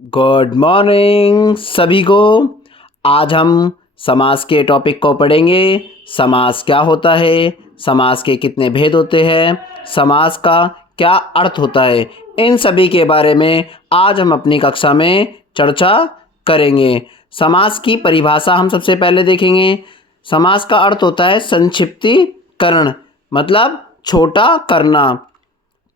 Good morning सभी को। आज हम समास के टॉपिक को पढ़ेंगे। समास क्या होता है, समास के कितने भेद होते हैं, समास का क्या अर्थ होता है, इन सभी के बारे में आज हम अपनी कक्षा में चर्चा करेंगे। समास की परिभाषा हम सबसे पहले देखेंगे। समास का अर्थ होता है संक्षिप्तीकरण, मतलब छोटा करना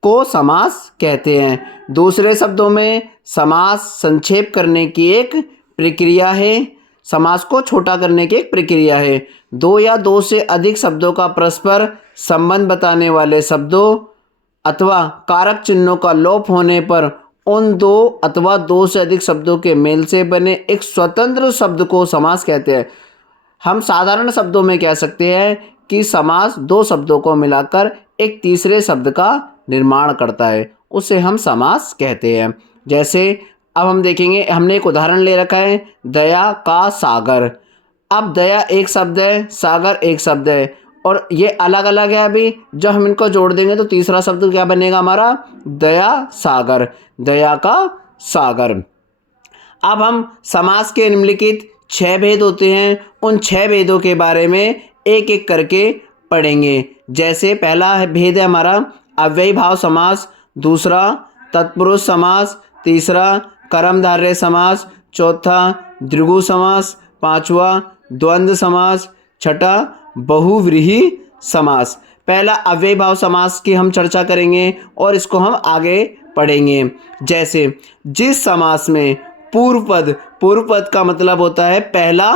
को समास कहते हैं। दूसरे शब्दों में समास संक्षेप करने की एक प्रक्रिया है। समास को छोटा करने की एक प्रक्रिया है। दो या दो से अधिक शब्दों का परस्पर संबंध बताने वाले शब्दों अथवा कारक चिन्हों का लोप होने पर उन दो अथवा दो से अधिक शब्दों के मेल से बने एक स्वतंत्र शब्द को समास कहते हैं। हम साधारण शब्दों में कह सकते हैं कि समास दो शब्दों को मिलाकर एक तीसरे शब्द का निर्माण करता है, उसे हम समास कहते हैं। जैसे अब हम देखेंगे, हमने एक उदाहरण ले रखा है, दया का सागर। अब दया एक शब्द है, सागर एक शब्द है और ये अलग अलग है। अभी जब हम इनको जोड़ देंगे तो तीसरा शब्द क्या बनेगा हमारा, दया सागर, दया का सागर। अब हम समास के निम्नलिखित 6 भेद होते हैं, उन 6 भेदों के बारे में एक एक करके पढ़ेंगे। जैसे पहला भेद है हमारा अव्ययी भाव समास, दूसरा तत्पुरुष समास, तीसरा कर्मधारय समास, चौथा द्विगु समास, पांचवा द्वंद्व समास, छठा बहुव्रीहि समास। पहला अव्ययी भाव समास की हम चर्चा करेंगे और इसको हम आगे पढ़ेंगे। जैसे जिस समास में पूर्व पद का मतलब होता है पहला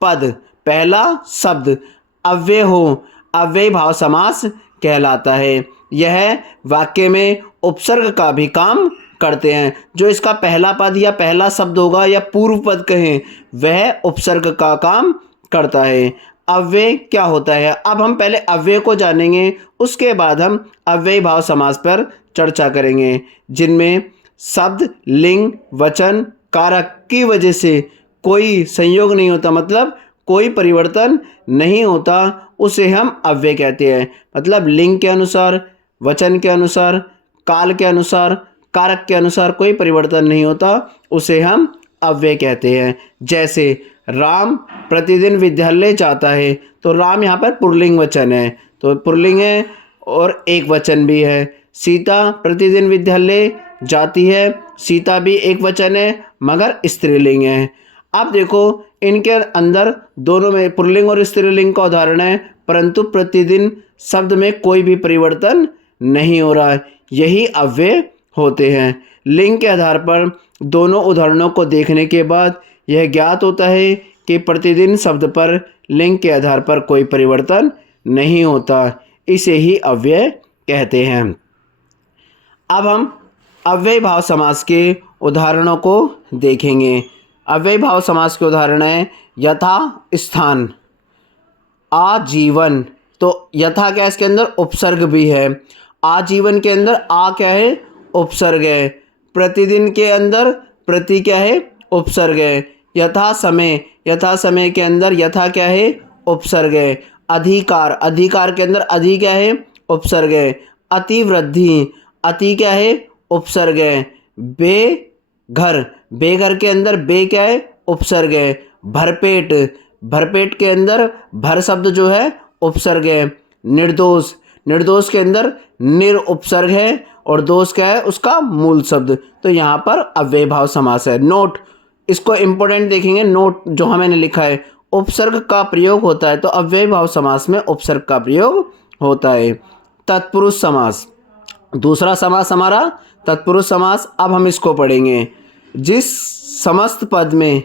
पद, पहला शब्द अव्यय हो, अव्ययी भाव समास कहलाता है। यह वाक्य में उपसर्ग का भी काम करते हैं। जो इसका पहला पद या पहला शब्द होगा या पूर्व पद कहें, वह उपसर्ग का काम करता है। अव्यय क्या होता है, अब हम पहले अव्यय को जानेंगे, उसके बाद हम अव्ययी भाव समास पर चर्चा करेंगे, जिनमें शब्द लिंग वचन कारक की वजह से कोई संयोग नहीं होता, मतलब कोई परिवर्तन नहीं होता, उसे हम अव्यय कहते हैं। मतलब लिंग के अनुसार, वचन के अनुसार, काल के अनुसार, कारक के अनुसार कोई परिवर्तन नहीं होता, उसे हम अव्यय कहते हैं। जैसे राम प्रतिदिन विद्यालय जाता है, तो राम यहाँ पर पुल्लिंग वचन है, तो पुल्लिंग है और एक वचन भी है। सीता प्रतिदिन विद्यालय जाती है, सीता भी एक वचन है मगर स्त्रीलिंग है। अब देखो इनके अंदर दोनों में पुल्लिंग और स्त्रीलिंग का उदाहरण है, परंतु प्रतिदिन शब्द में कोई भी परिवर्तन नहीं हो रहा है, यही अव्यय होते हैं। लिंग के आधार पर दोनों उदाहरणों को देखने के बाद यह ज्ञात होता है कि प्रतिदिन शब्द पर लिंग के आधार पर कोई परिवर्तन नहीं होता, इसे ही अव्यय कहते हैं। अब हम अव्ययी भाव समास के उदाहरणों को देखेंगे। अव्ययी भाव समास के उदाहरण है यथा स्थान, आजीवन। तो यथा क्या है, इसके अंदर उपसर्ग भी है। आजीवन के अंदर आ क्या है, उपसर्ग है। प्रतिदिन के अंदर प्रति क्या है, उपसर्ग है। यथा समय, यथा समय के अंदर यथा क्या है, उपसर्ग है। अधिकार, अधिकार के अंदर अधि क्या है, उपसर्ग है। अतिवृद्धि, अति क्या है, उपसर्ग है। बेघर, बेघर के अंदर बे क्या है, उपसर्ग है। भरपेट, भरपेट के अंदर भर शब्द जो है उपसर्ग है। निर्दोष, निर्दोष के अंदर निर उपसर्ग है और दोष क्या है, उसका मूल शब्द। तो यहाँ पर अव्ययी भाव समास है। नोट, इसको इंपॉर्टेंट देखेंगे, नोट जो मैंने लिखा है, उपसर्ग का प्रयोग होता है, तो अव्ययी भाव समास में उपसर्ग का प्रयोग होता है। तत्पुरुष समास, दूसरा समास हमारा तत्पुरुष समास। अब हम इसको पढ़ेंगे। जिस समस्त पद में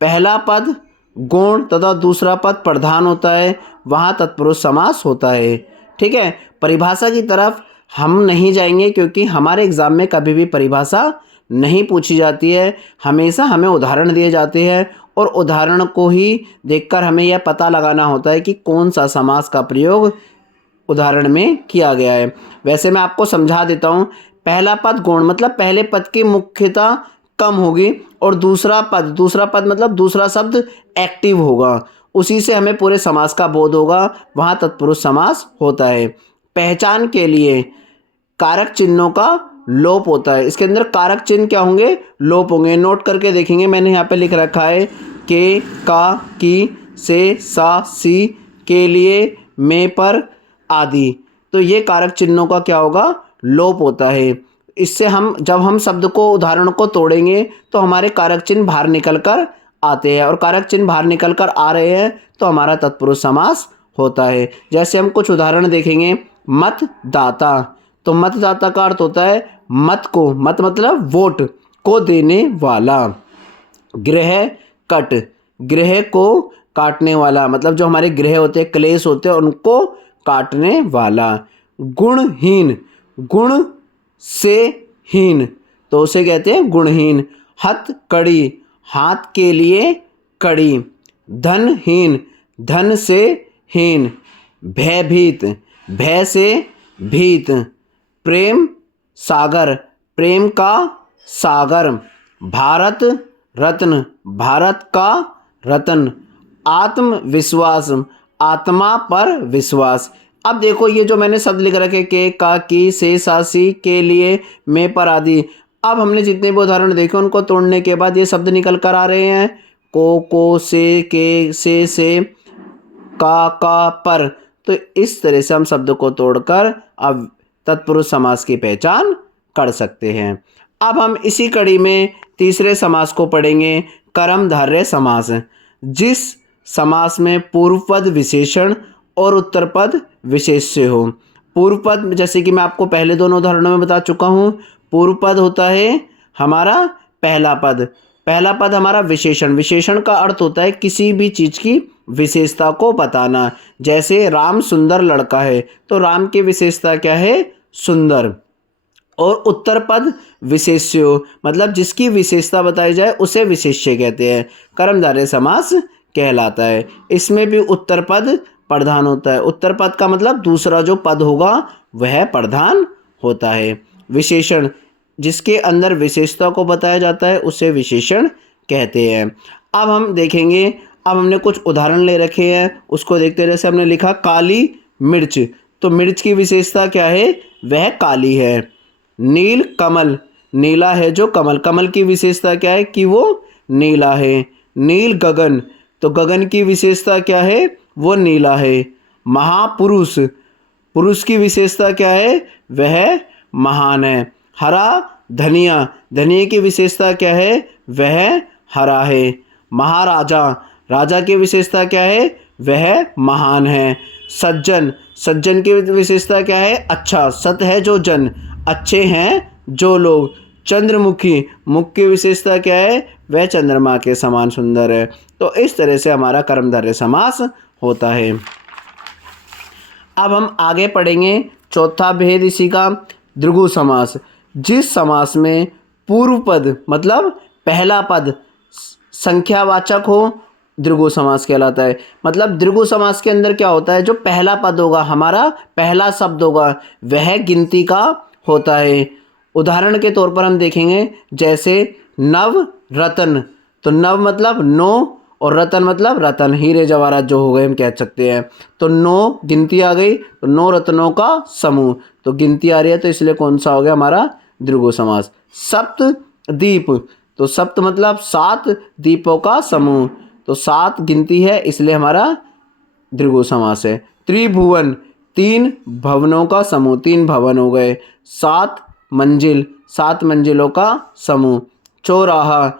पहला पद गौण तथा दूसरा पद प्रधान होता है, वहाँ तत्पुरुष समास होता है। ठीक है, परिभाषा की तरफ हम नहीं जाएंगे क्योंकि हमारे एग्जाम में कभी भी परिभाषा नहीं पूछी जाती है, हमेशा हमें उदाहरण दिए जाते हैं और उदाहरण को ही देखकर हमें यह पता लगाना होता है कि कौन सा समास का प्रयोग उदाहरण में किया गया है। वैसे मैं आपको समझा देता हूँ। पहला पद गौण मतलब पहले पद की मुख्यता कम होगी और दूसरा पद मतलब दूसरा शब्द एक्टिव होगा, उसी से हमें पूरे समास का बोध होगा, वहाँ तत्पुरुष समास होता है। पहचान के लिए कारक चिन्हों का लोप होता है। इसके अंदर कारक चिन्ह क्या होंगे? लोप होंगे। नोट करके देखेंगे, मैंने यहाँ पे लिख रखा है के, का, की, से, सा, सी, के लिए, में, पर आदि। तो ये कारक चिन्हों का क्या होगा? लोप होता है। इससे हम जब हम शब्द को, उदाहरण को तोड़ेंगे तो हमारे कारक चिन्ह बाहर निकल कर आते हैं, और कारक चिन्ह बाहर निकल कर आ रहे हैं तो हमारा तत्पुरुष समास होता है। जैसे हम कुछ उदाहरण देखेंगे। मतदाता, तो मतदाता का अर्थ होता है मत को, मत मतलब वोट को देने वाला। गृह कट, गृह को काटने वाला, मतलब जो हमारे गृह होते हैं, क्लेश होते हैं, उनको काटने वाला। गुणहीन, गुण से हीन, तो उसे कहते हैं गुणहीन। हथकड़ी, हाथ के लिए कड़ी। धनहीन, धन से हीन। भयभीत, भय से भीत। प्रेम सागर, प्रेम का सागर। भारत रत्न, भारत का रत्न। आत्मविश्वास, आत्मा पर विश्वास। अब देखो ये जो मैंने शब्द लिख रखे, के, का, की, से, सा, सी, के लिए, में, पर आदि। अब हमने जितने भी उदाहरण देखे उनको तोड़ने के बाद ये शब्द निकल कर आ रहे हैं। को, से, के, से, का, पर। तो इस तरह से हम शब्द को तोड़कर अब तत्पुरुष समास की पहचान कर सकते हैं। अब हम इसी कड़ी में तीसरे समास को पढ़ेंगे, कर्मधारय समास। जिस समास में पूर्व पद विशेषण और उत्तर पद विशेष्य हो। पूर्व पद, जैसे कि मैं आपको पहले दोनों उदाहरणों में बता चुका हूँ, पूर्व पद होता है हमारा पहला पद। पहला पद हमारा विशेषण, विशेषण का अर्थ होता है किसी भी चीज़ की विशेषता को बताना। जैसे राम सुंदर लड़का है, तो राम की विशेषता क्या है? सुंदर। और उत्तर पद विशेष्य, मतलब जिसकी विशेषता बताई जाए उसे विशेष्य कहते हैं, कर्मधारय समास कहलाता है। इसमें भी उत्तर पद प्रधान होता है। उत्तर पद का मतलब दूसरा जो पद होगा वह प्रधान होता है। विशेषण, जिसके अंदर विशेषता को बताया जाता है उसे विशेषण कहते हैं। अब हम देखेंगे, अब हमने कुछ उदाहरण ले रखे हैं, उसको देखते हैं। जैसे हमने लिखा काली मिर्च, तो मिर्च की विशेषता क्या है? वह काली है। नील कमल, नीला है जो कमल, कमल की विशेषता क्या है? कि वो नीला है। नील गगन, तो गगन की विशेषता क्या है? वो नीला है। महापुरुष, पुरुष की विशेषता क्या है? वह महान है। हरा धनिया, धनिया की विशेषता क्या है? वह हरा है। महाराजा, राजा की विशेषता क्या है? वह महान है। सज्जन, सज्जन की विशेषता क्या है? अच्छा, सत है जो जन, अच्छे हैं जो लोग। चंद्रमुखी, मुख की विशेषता क्या है? वह चंद्रमा के समान सुंदर है। तो इस तरह से हमारा कर्मधारय समास होता है। अब हम आगे पढ़ेंगे चौथा भेद इसी का, द्विगु समास। जिस समास में पूर्व पद मतलब पहला पद संख्यावाचक हो, द्विगु समास कहलाता है। मतलब द्विगु समास के अंदर क्या होता है? जो पहला पद होगा, हमारा पहला शब्द होगा, वह गिनती का होता है। उदाहरण के तौर पर हम देखेंगे, जैसे नव रतन, तो नव मतलब नौ और रतन मतलब रतन, हीरे जवाहरात जो हो गए हम कह सकते हैं। तो 9 गिनती आ गई, तो 9 रत्नों का समूह, तो गिनती आ रही है, तो इसलिए कौन सा हो गया हमारा? द्विगु समास। सप्त दीप, तो सप्त मतलब 7 दीपों का समूह, तो 7 गिनती है, इसलिए हमारा द्विगु समास है। त्रिभुवन, 3 भवनों का समूह, 3 भवन हो गए। 7 मंजिल, 7 मंजिलों का समूह। चौराहा,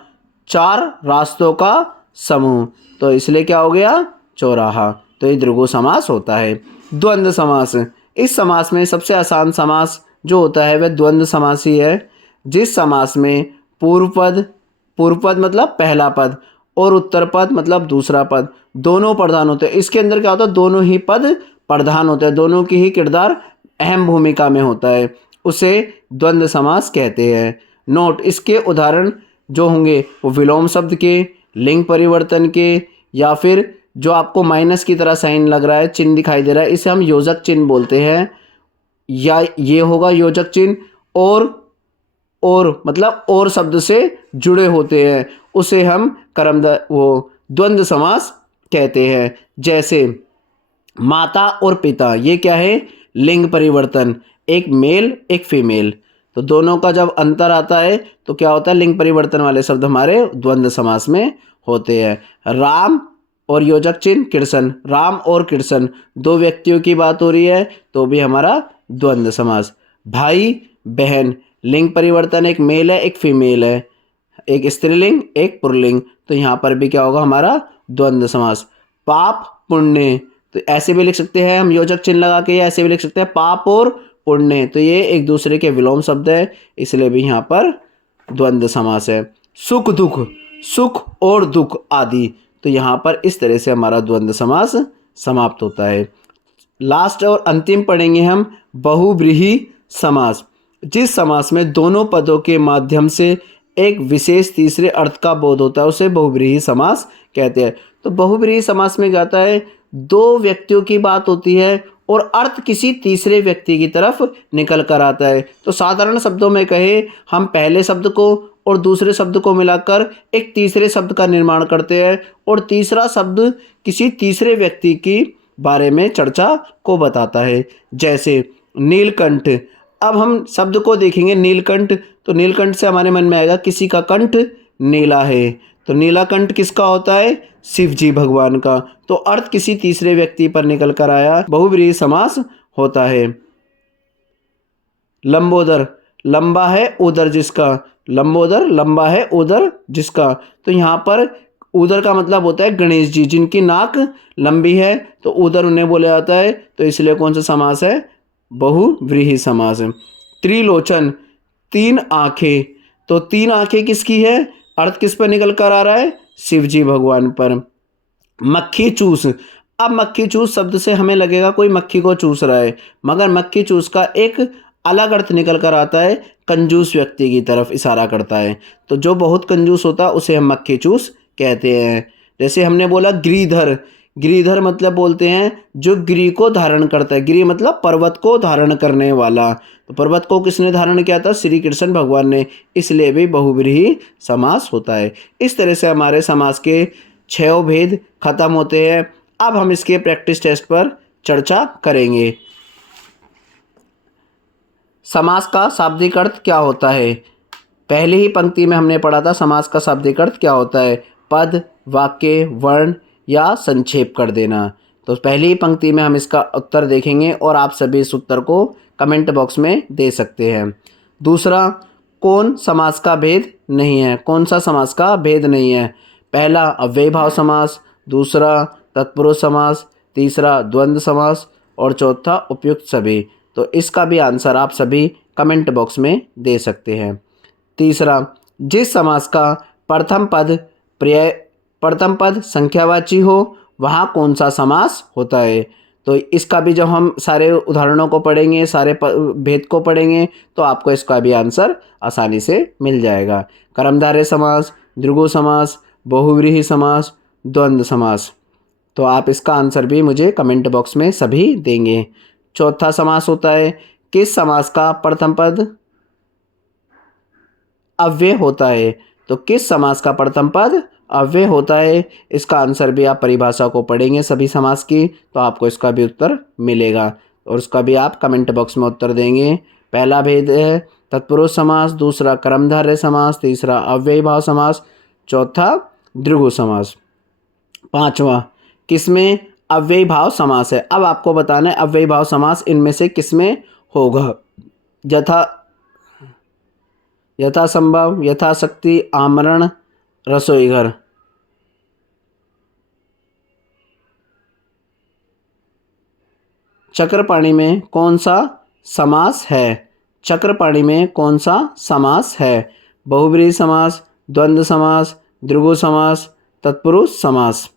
4 रास्तों का समूह, तो इसलिए क्या हो गया? चौराहा। तो ये द्विगु समास होता है। द्वंद्व समास, इस समास में सबसे आसान समास जो होता है वह द्वंद्व समास ही है। जिस समास में पूर्व पद मतलब पहला पद और उत्तर पद मतलब दूसरा पद दोनों प्रधान होते हैं। इसके अंदर क्या होता है? दोनों ही पद प्रधान होते हैं, दोनों की ही किरदार अहम भूमिका में होता है, उसे द्वंद्व समास कहते हैं। नोट, इसके उदाहरण जो होंगे वो विलोम शब्द के, लिंग परिवर्तन के, या फिर जो आपको माइनस की तरह साइन लग रहा है, चिन्ह दिखाई दे रहा है, इसे हम योजक चिन्ह बोलते हैं, या ये होगा योजक चिन्ह। और मतलब और शब्द से जुड़े होते हैं, उसे हम द्वंद्व समास कहते हैं। जैसे माता और पिता, ये क्या है? लिंग परिवर्तन, एक मेल एक फीमेल, तो दोनों का जब अंतर आता है तो क्या होता है, लिंग परिवर्तन वाले शब्द हमारे द्वंद्व समास में होते हैं। राम और योजक चिन्ह कृष्ण, राम और कृष्ण दो व्यक्तियों की बात हो रही है तो भी हमारा द्वंद्व समास। भाई बहन, लिंग परिवर्तन, एक मेल है एक फीमेल है, एक स्त्रीलिंग एक पुल्लिंग, तो यहाँ पर भी क्या होगा हमारा द्वंद्व समास। पाप पुण्य, तो ऐसे भी लिख सकते हैं हम योजक चिन्ह लगा के, या ऐसे भी लिख सकते हैं पाप और पुण्य, तो ये एक दूसरे के विलोम शब्द है, इसलिए भी यहाँ पर द्वंद्व समास है। सुख दुख, सुख और दुख आदि, तो यहाँ पर इस तरह से हमारा द्वंद्व समास समाप्त होता है। लास्ट और अंतिम पढ़ेंगे हम बहुव्रीहि समास। जिस समास में दोनों पदों के माध्यम से एक विशेष तीसरे अर्थ का बोध होता है उसे बहुव्रीहि समास कहते हैं। तो बहुव्रीहि समास में क्या होता है, दो व्यक्तियों की बात होती है और अर्थ किसी तीसरे व्यक्ति की तरफ निकल कर आता है। तो साधारण शब्दों में कहें, हम पहले शब्द को और दूसरे शब्द को मिलाकर एक तीसरे शब्द का निर्माण करते हैं और तीसरा शब्द किसी तीसरे व्यक्ति की बारे में चर्चा को बताता है। जैसे नीलकंठ, अब हम शब्द को देखेंगे नीलकंठ, तो नीलकंठ से हमारे मन में आएगा किसी का कंठ नीला है, तो नीला कंठ किसका होता है, शिव जी भगवान का, तो अर्थ किसी तीसरे व्यक्ति पर निकल कर आया, बहुव्रीहि समास होता है। लंबोदर, लंबा है उदर जिसका, लंबोदर लंबा है उदर जिसका, तो यहाँ पर उदर का मतलब होता है गणेश जी, जिनकी नाक लंबी है तो उदर उन्हें बोला जाता है, तो इसलिए कौन सा समास है, बहुव्रीहि समास है। त्रिलोचन, तीन आंखें, तो तीन आंखें किसकी है, अर्थ किस पर निकल कर आ रहा है, शिव जी भगवान पर। मक्खी चूस, अब मक्खी चूस शब्द से हमें लगेगा कोई मक्खी को चूस रहा है, मगर मक्खी चूस का एक अलग अर्थ निकल कर आता है, कंजूस व्यक्ति की तरफ इशारा करता है, तो जो बहुत कंजूस होता है उसे हम मक्खी चूस कहते हैं। जैसे हमने बोला गिरिधर, गिरिधर मतलब बोलते हैं जो गिरि को धारण करता है, गिरि मतलब पर्वत को धारण करने वाला, तो पर्वत को किसने धारण किया था, श्री कृष्ण भगवान ने, इसलिए भी बहुव्रीहि समास होता है। इस तरह से हमारे समास के 6 भेद खत्म होते हैं। अब हम इसके प्रैक्टिस टेस्ट पर चर्चा करेंगे। समास का शाब्दिक अर्थ क्या होता है, पहली ही पंक्ति में हमने पढ़ा था समास का शाब्दिक अर्थ क्या होता है, पद, वाक्य, वर्ण या संक्षेप कर देना। तो पहली ही पंक्ति में हम इसका उत्तर देखेंगे और आप सभी इस उत्तर को कमेंट बॉक्स में दे सकते हैं। दूसरा, कौन समास का भेद नहीं है, कौन सा समास का भेद नहीं है, पहला अव्ययी भाव समास, दूसरा तत्पुरुष समास, तीसरा द्वंद्व समास और चौथा उपयुक्त सभी। तो इसका भी आंसर आप सभी कमेंट बॉक्स में दे सकते हैं। तीसरा, जिस समास का प्रथम पद संख्यावाची हो वहाँ कौन सा समास होता है, तो इसका भी जब हम सारे उदाहरणों को पढ़ेंगे, सारे भेद को पढ़ेंगे तो आपको इसका भी आंसर आसानी से मिल जाएगा। कर्मधारय समास, द्विगु समास, बहुव्रीहि समास, द्वंद्व समास, तो आप इसका आंसर भी मुझे कमेंट बॉक्स में सभी देंगे। चौथा समास होता है, किस समास का प्रथम पद अव्यय होता है, तो किस समास का प्रथम पद अव्यय होता है, इसका आंसर भी आप परिभाषा को पढ़ेंगे सभी समास की तो आपको इसका भी उत्तर मिलेगा और उसका भी आप कमेंट बॉक्स में उत्तर देंगे। पहला भेद है तत्पुरुष समास, दूसरा कर्मधारय समास, तीसरा अव्ययी भाव समास, चौथा द्विगु समास। पांचवा, किसमें अव्ययी भाव समास है, अब आपको बताना है अव्ययी भाव समास इनमें से किसमें होगा, यथासंभव, यथाशक्ति, आमरण, रसोई घर। चक्रपाणी में कौन सा समास है, चक्रपाणी में कौन सा समास है, बहुव्रीहि समास, द्वंद्व समास, द्विगु समास, तत्पुरुष समास।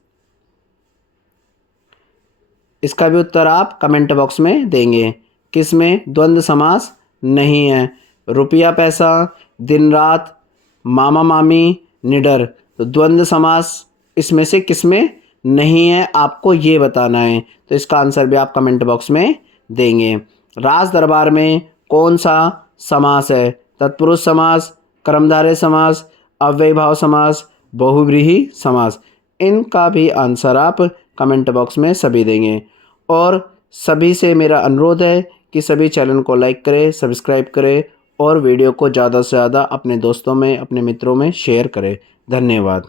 इसका भी उत्तर आप कमेंट बॉक्स में देंगे। किसमें द्वंद्व समास नहीं है, रुपया पैसा, दिन रात, मामा मामी, निडर, तो द्वंद्व समास इसमें से किसमें नहीं है आपको ये बताना है, तो इसका आंसर भी आप कमेंट बॉक्स में देंगे। राज दरबार में कौन सा समास है, तत्पुरुष समास, कर्मधारय समास, अव्ययी भाव समास, बहुव्रीहि समास, इनका भी आंसर आप कमेंट बॉक्स में सभी देंगे। और सभी से मेरा अनुरोध है कि सभी चैनल को लाइक करें, सब्सक्राइब करें और वीडियो को ज़्यादा से ज़्यादा अपने दोस्तों में, अपने मित्रों में शेयर करें। धन्यवाद।